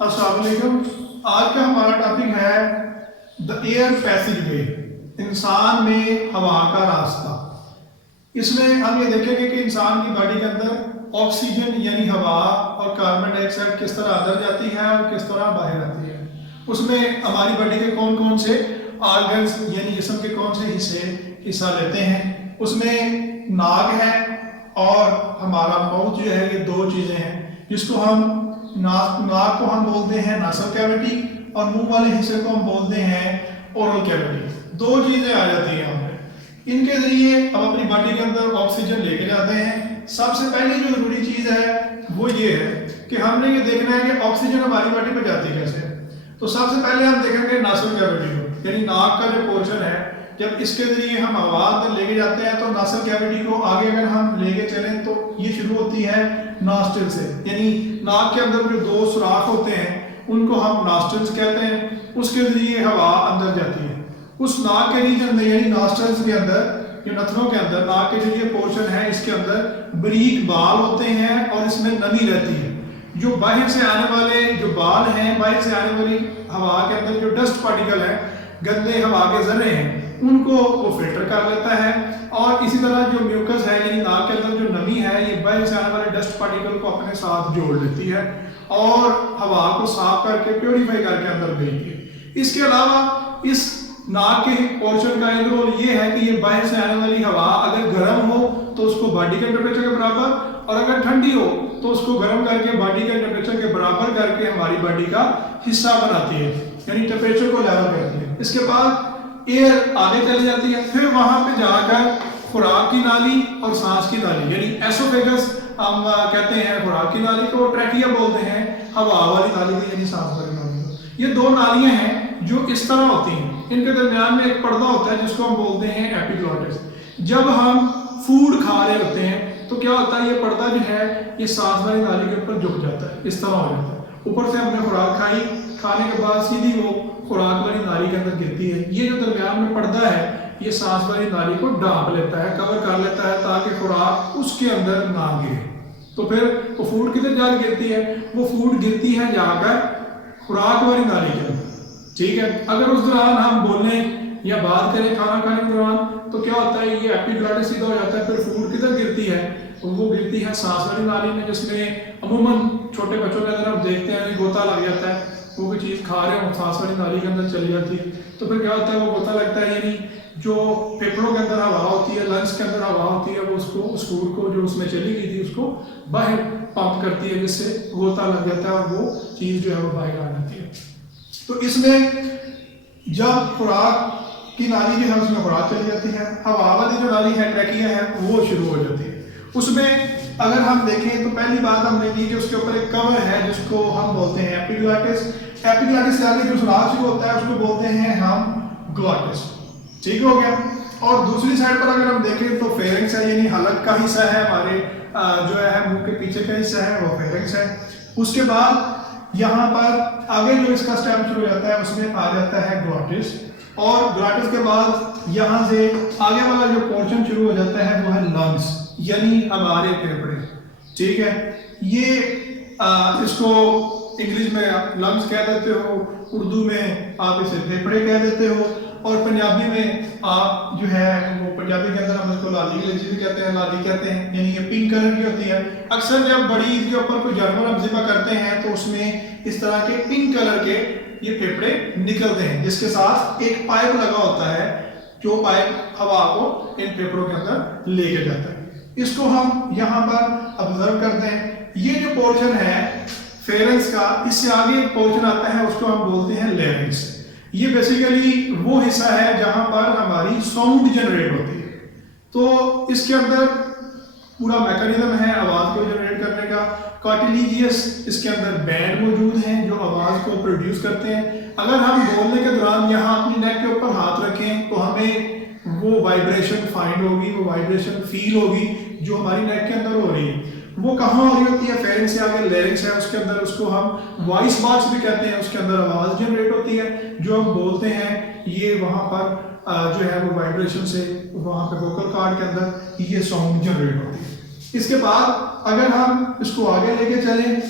अस्सलाम वालेकुम। आज का हमारा टॉपिक है द एयर पैसेज वे, इंसान में हवा का रास्ता। इसमें हम ये देखेंगे कि इंसान की बॉडी के अंदर ऑक्सीजन यानी हवा और कार्बन डाइऑक्साइड किस तरह अंदर जाती है और किस तरह बाहर आती है। उसमें हमारी बॉडी के कौन कौन से ऑर्गन्स यानी जिस्म के कौन से हिस्सा लेते हैं। उसमें नाक है और हमारा माउथ जो है, ये दो चीज़ें हैं जिसको हम नाक को हम बोलते हैं नासल कैविटी और मुंह वाले हिस्से को हम बोलते हैं ओरल कैविटी। दो चीज़ें आ जाती हैं यहाँ पे। इनके जरिए हम अपनी बॉडी के अंदर ऑक्सीजन लेके जाते हैं। सबसे पहली जो जरूरी चीज़ है वो ये है कि हमने ये देखना है कि ऑक्सीजन हमारी बॉडी में जाती कैसे है। तो सबसे पहले हम देखेंगे नासल कैविटी को, यानी नाक का जो पोर्शन है। जब इसके जरिए हम हवा अंदर लेके जाते हैं तो नासल कैविटी को आगे अगर हम लेके चलें तो ये शुरू होती है नॉस्ट्रिल से, यानी नाक के अंदर जो दो सुराख होते हैं उनको हम नॉस्ट्रिल्स कहते हैं। उसके जरिए हवा अंदर जाती है। उस नाक के रीजन में यानी नॉस्ट्रिल्स के अंदर, जो नथनों के अंदर नाक के जो ये पोर्शन है, इसके अंदर बारीक बाल होते हैं और इसमें नमी रहती है। जो बाहर से आने वाले जो बाल हैं, बाहर से आने वाली हवा के अंदर जो डस्ट पार्टिकल है, गंदे हवा के जर्रे हैं, उनको वो फिल्टर कर लेता है। और इसी तरह जो म्यूकस है यानी नाक के अंदर जो नमी है, ये बाहर से आने वाले डस्ट पार्टिकल को अपने साथ जोड़ लेती है और हवा को साफ करके प्योरीफाई करके अंदर भेजती है। इसके अलावा इस नाक के पोर्शन का एक रोल ये है कि ये बाहर से आने वाली हवा अगर गर्म हो तो उसको बॉडी के टेम्परेचर के बराबर, और अगर ठंडी हो तो उसको गर्म करके बॉडी के टेम्परेचर के बराबर करके हमारी बॉडी का हिस्सा बनाती है, यानी टेम्परेचर को लेवल करती है। इसके बाद एयर आगे चली जाती है, फिर वहां पे जाकर खुराक की नाली और सांस की नाली यानी एसोफेगस हम कहते हैं खुराक की नाली को, ट्रैकिया बोलते हैं हवा वाली नाली को यानी सांस वाली नाली को। ये दो नालियां हैं जो इस तरह होती हैं। इनके दरमियान में एक पर्दा होता है जिसको हम बोलते हैं एपिग्लॉटिस। जब हम फूड खा रहे होते हैं तो क्या होता है, ये पर्दा जो है ये सांस वाली नाली के ऊपर झुक जाता है, इस तरह हो जाता है। ऊपर से हमने खुराक खाई, खाने के बाद सीधी वो खुराक वाली नाली के अंदर गिरती है। ये जो दरमियान में पर्दा है ये सांस वाली नाली को ढांप लेता है, कवर कर लेता है ताकि खुराक उसके अंदर ना गिरे। तो फिर वो फूड किधर जाकर गिरती है, वो फूड गिरती है जाकर खुराक वाली नाली के अंदर। ठीक है, अगर उस दौरान हम बोलें या बात करें खाना खाने के दौरान तो क्या होता है, ये एपिग्लॉटिस सीधा हो जाता है। फिर फूड किधर गिरती है, तो वो गिरती है सांस वाली नाली में, जिसमें अमूमन छोटे बच्चों के अंदर हम देखते हैं गोता लग जाता है, वो कोई चीज़ खा रहे हो सांस वाली नाली के अंदर चली जाती है। तो फिर क्या होता है, वो गोता लगता है, यानी जो फेफड़ों के अंदर हवा होती है, लंग्स के अंदर हवा होती है, वो उसको उस फूड को जो उसमें चली गई थी उसको बाहर पंप करती है, जिससे गोता लग जाता है और वो चीज़ जो है वो बाहर आ जाती है। तो इसमें जब खुराक की नाली जो है उसमें खुराक चली जाती है, हवा वाली जो नाली है ट्रैकिया है वो शुरू हो जाती है। उसमें अगर हम देखें तो पहली बात हमने की कि उसके ऊपर एक कवर है जिसको हम बोलते हैं एपिग्लॉटिस। एपिग्लॉटिस से आगे जो सुराख शुरू होता है उसको बोलते हैं हम ग्लॉटिस। ठीक हो गया। और दूसरी साइड पर अगर हम देखें तो फेरिंक्स है, यानी हलक का हिस्सा है हमारे जो है मुंह के पीछे का हिस्सा है वो फेरिंक्स है। उसके बाद यहाँ पर आगे जो इसका स्टेम शुरू हो जाता है उसमें आ जाता है ग्लॉटिस, और ग्लॉटिस के बाद यहाँ से आगे वाला जो पोर्शन शुरू हो जाता है वो है लंग्स यानी हमारे फेफड़े। ठीक है, ये इसको इंग्लिश में आप लंग्स कह देते हो, उर्दू में आप इसे फेफड़े कह देते हो, और पंजाबी में आप जो है वो पंजाबी के अंदर हम इसको लाली भी कहते हैं, लाली कहते हैं, यानी ये पिंक कलर की होती है। अक्सर जब बड़ी ईद के ऊपर कोई जानवर हम ज़िबा करते हैं तो उसमें इस तरह के पिंक कलर के ये फेफड़े निकलते हैं, जिसके साथ एक पाइप लगा होता है जो पाइप हवा को इन फेफड़ों के अंदर लेके जाता है। इसको हम यहाँ पर ऑब्जर्व करते हैं। ये जो पोर्शन है फेरेंस का, इससे आगे एक पोर्शन आता है उसको हम बोलते हैं लैरिंक्स। ये बेसिकली वो हिस्सा है जहां पर हमारी साउंड जनरेट होती है। तो इसके अंदर पूरा मैकेनिज्म है आवाज को जनरेट करने का। कार्टिलेजियस इसके अंदर बैंड मौजूद हैं जो आवाज को प्रोड्यूस करते हैं। अगर हम बोलने के दौरान यहाँ अपनी नेक के ऊपर हाथ रखें तो हमें वो वाइब्रेशन फाइंड होगी, वो वाइब्रेशन फील होगी जो हमारी नेक के अंदर हो रही है। वो कहाँ हो रही होती है, फेरिंक्स से आगे लैरिंक्स है, उसके अंदर उसको हम वॉइस बॉक्स भी कहते हैं। उसके अंदर आवाज जनरेट होती है जो हम बोलते हैं, ये वहाँ पर जो है वो वाइब्रेशन से वहाँ पे वोकल कॉर्ड के अंदर ये साउंड जनरेट होती है। इसके बाद अगर हम इसको आगे लेके चलें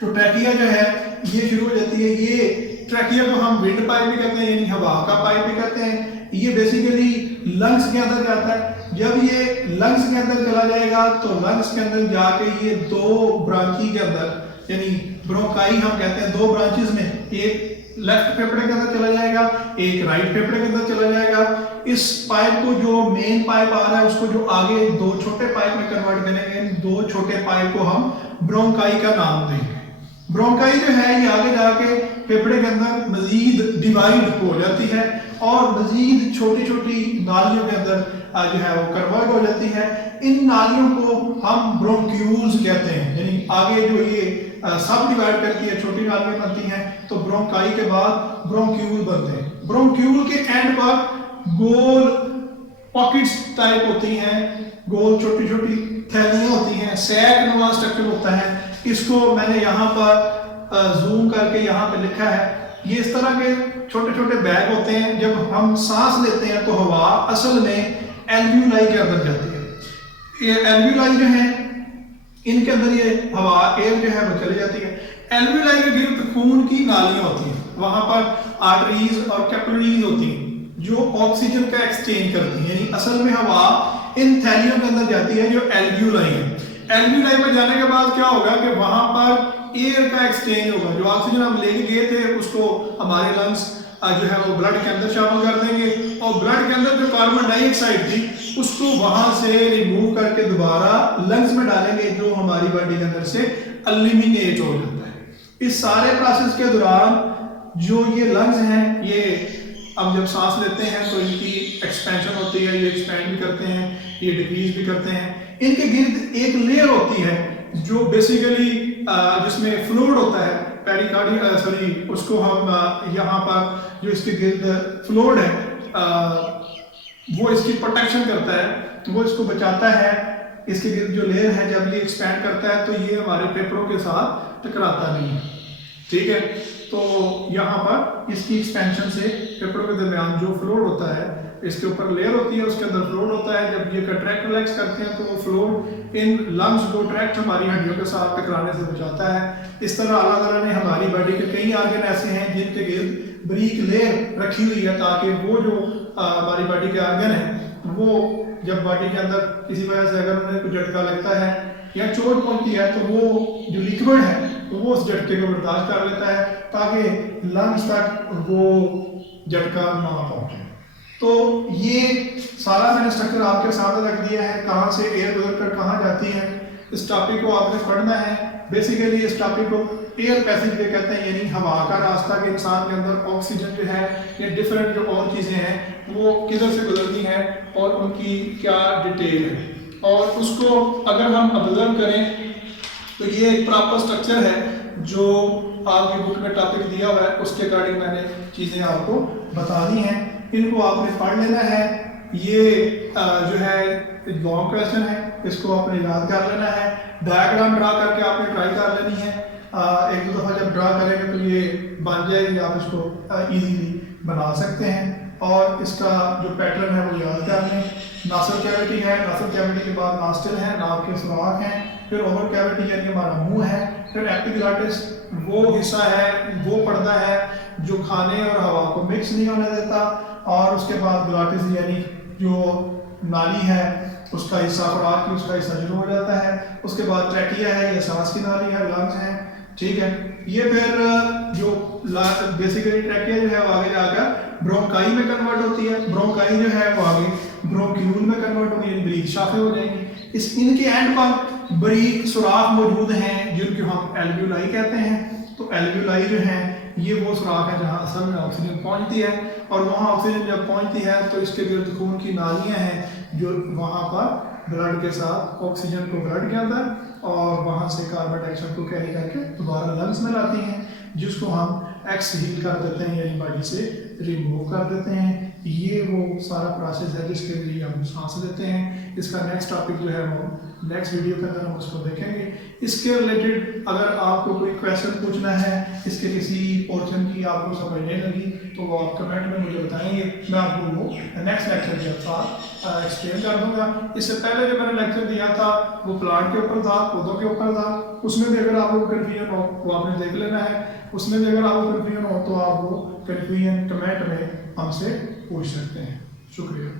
तो ट्रैकिया जो है ये शुरू हो जाती है। ये ट्रैकिया को हम विंड पाइप भी कहते हैं, यानी हवा का पाइप भी कहते हैं। ये बेसिकली लंग्स के अंदर जाता है। जब ये लंग्स के अंदर चला जाएगा तो लंग्स के अंदर जाके ये दो ब्रांची के अंदर यानी ब्रोंकाई हम कहते हैं, दो ब्रांचेस में, एक लेफ्ट फेफड़े के अंदर चला जाएगा, एक राइट फेफड़े के अंदर चला जाएगा। इस पाइप को जो मेन पाइप आ रहा है उसको जो आगे दो छोटे पाइप में कन्वर्ट करेंगे, इन दो छोटे पाइप को हम ब्रोंकाई का नाम देंगे। ब्रोंकाई जो है ये आगे जाके फेफड़े के अंदर मजीद डिवाइड हो जाती है और मजीद छोटी छोटी नालियों के अंदर जो है वो कन्वर्ट हो जाती है। इन नालियों को हम ब्रोंक्यूल्स कहते हैं, यानी आगे जो ये सब डिवाइड करती है, छोटी नालियां बनती हैं, तो ब्रोंकाई के बाद ब्रोंक्यूल बनते हैं। ब्रोंक्यूल के एंड पर गोल पॉकेट्स टाइप होती हैं, गोल छोटी छोटी थैलियां होती हैं, सैक नुमा स्ट्रक्चर होता है। इसको मैंने यहाँ पर जूम करके यहाँ पे लिखा है। ये इस तरह के छोटे छोटे बैग होते हैं। जब हम सांस लेते हैं तो हवा असल में एल्व्यूलाई के अंदर जाती है। ये एल्व्यूलाई जो है इनके अंदर ये हवा एयर जो है वो चली जाती है। एल्व्यूलाई के गिर्द खून की नालियां होती हैं, वहां पर आर्टरीज और कैपिलरीज होती हैं जो ऑक्सीजन का एक्सचेंज करती हैं, यानी असल में हवा इन थैलियों के अंदर जाती है जो एल्व्यूलाई है। एल्व्यूलाई में जाने के बाद क्या होगा कि वहां पर एयर का एक्सचेंज होगा। जो ऑक्सीजन हम लेके गए थे उसको हमारे लंग्स जो है वो ब्लड के अंदर शामिल कर देंगे और ब्लड के अंदर जो कार्बन डाइऑक्साइड थी उसको वहां से रिमूव करके दोबारा लंग्स में डालेंगे, जो हमारी बॉडी के अंदर से एलिमिनेट हो जाता है। इस सारे प्रोसेस के दौरान जो ये लंग्स हैं, ये अब जब सांस लेते हैं तो इनकी एक्सपेंशन होती है, ये एक्सपेंड भी करते हैं, ये डिक्रीज भी करते हैं। इनके गिर्द एक लेयर होती है जो बेसिकली जिसमें फ्लूइड होता है, पेरिकार्डियम सॉरी, उसको हम यहाँ पर जो इसके गिर्द फ्लूइड है वो इसकी प्रोटेक्शन करता है, वो इसको बचाता है। इसके गिर्द जो लेयर है जब ये एक्सपैंड करता है तो ये हमारे फेफड़ों के साथ टकराता नहीं है, ठीक है। तो यहाँ पर इसकी एक्सपेंशन से फेफड़ों के दरमियान जो फ्लूइड होता है, इसके ऊपर लेयर होती है, उसके अंदर फ्लूइड होता है। जब ये कंट्रैक्ट रिलैक्स करते हैं तो वो फ्लूइड इन लंग्स को डायरेक्ट हमारी हड्डियों के साथ टकराने से बचाता है। इस तरह अल्लाह ताला ने हमारी बॉडी के कई आर्गन ऐसे हैं जिनके गिर्द बारीक लेयर रखी हुई है ताकि वो जो हमारी बॉडी के आर्गन है वो जब बॉडी के अंदर किसी वजह से अगर उन्हें कोई झटका लगता है या चोट पहुंचती है तो वो जो लिक्विड है तो वो उस झटके को बर्दाश्त कर लेता है ताकि लंग्स तक वो झटका ना पहुंचे। तो ये सारा मैंने स्ट्रक्चर आपके सामने रख दिया है, कहाँ से एयर गुजर कर कहाँ जाती है। इस टॉपिक को आपने पढ़ना है। बेसिकली इस टॉपिक को एयर पैसेज वे कहते हैं, यानी हवा का रास्ता के इंसान के अंदर ऑक्सीजन जो है या डिफरेंट जो और चीज़ें हैं वो किधर से गुजरती हैं और उनकी क्या डिटेल है, और उसको अगर हम ऑब्जर्व करें तो ये एक प्रॉपर स्ट्रक्चर है जो आपकी बुक में टॉपिक दिया हुआ है, उसके अकॉर्डिंग मैंने चीज़ें आपको बता दी हैं। इनको आपने पढ़ लेना है। ये जो है लॉन्ग क्वेश्चन है, इसको आपने याद कर लेना है। डायग्राम ड्रा करके आपने ट्राई कर लेनी है। एक दो दफ़ा जब ड्रा करेंगे तो ये बन जाएगी, आप इसको इजीली बना सकते हैं। और इसका जो पैटर्न है वो याद कर लें। नासल कैविटी है, नासल कैविटी के बाद नास्टिल है, नाक के सुराख हैं, फिर ओवर कैविटी यानी हमारा मुंह है, फिर एपिग्लॉटिस वो हिस्सा है, वो पर्दा है जो खाने और हवा को मिक्स नहीं होने देता, और उसके बाद ग्लॉटिस यानी जो नाली है उसका हिस्सा, खुराक की उसका हिस्सा शुरू हो जाता है। उसके बाद ट्रैकिया है, ये सांस की नाली है, लंग्स हैं, ठीक है। ये फिर जो बेसिकली ट्रैकिया जो है वो आगे जाकर ब्रोंकाई में कन्वर्ट होती है, ब्रोंकाई जो है वो आगे ब्रोंक्यूल में कन्वर्ट होगी, बारीक शाखें हो जाएंगी। इस इनके एंड पर बारीक सुराख मौजूद हैं जिनको हम एल्व्यूलाई कहते हैं। तो एल्व्यूलाई जो है ये वो सुराख है जहाँ असल में ऑक्सीजन पहुँचती है, और वहाँ ऑक्सीजन जब पहुँचती है तो इसके गिर्द खून की नालियाँ हैं जो वहाँ पर ब्लड के साथ ऑक्सीजन को ब्लड के अंदर और वहाँ से कार्बन डाइऑक्साइड को कैरी करके दोबारा लंग्स में लाती हैं, जिसको हम एक्सहील कर देते हैं यानी बॉडी से रिमूव कर देते हैं। ये वो सारा प्रोसेस है जिसके लिए हम सांस लेते हैं। इसका नेक्स्ट टॉपिक जो है वो नेक्स्ट वीडियो के अंदर हम उसको देखेंगे। इसके रिलेटेड अगर आपको कोई क्वेश्चन पूछना है, इसके किसी पोर्शन की आपको समझ नहीं लगी तो वो आप कमेंट में मुझे बताएंगे, मैं आपको वो नेक्स्ट लेक्चर के साथ एक्सप्लेन कर दूंगा। इससे पहले जो मैंने लेक्चर दिया था वो प्लांट के ऊपर था, पौधों के ऊपर था, उसमें भी अगर आपको कन्फ्यूजन हो वो आपने देख लेना है। उसमें भी अगर आपको कन्फ्यूजन हो तो आप वो कन्फ्यूजन कमेंट में हमसे पूछ सकते हैं। शुक्रिया।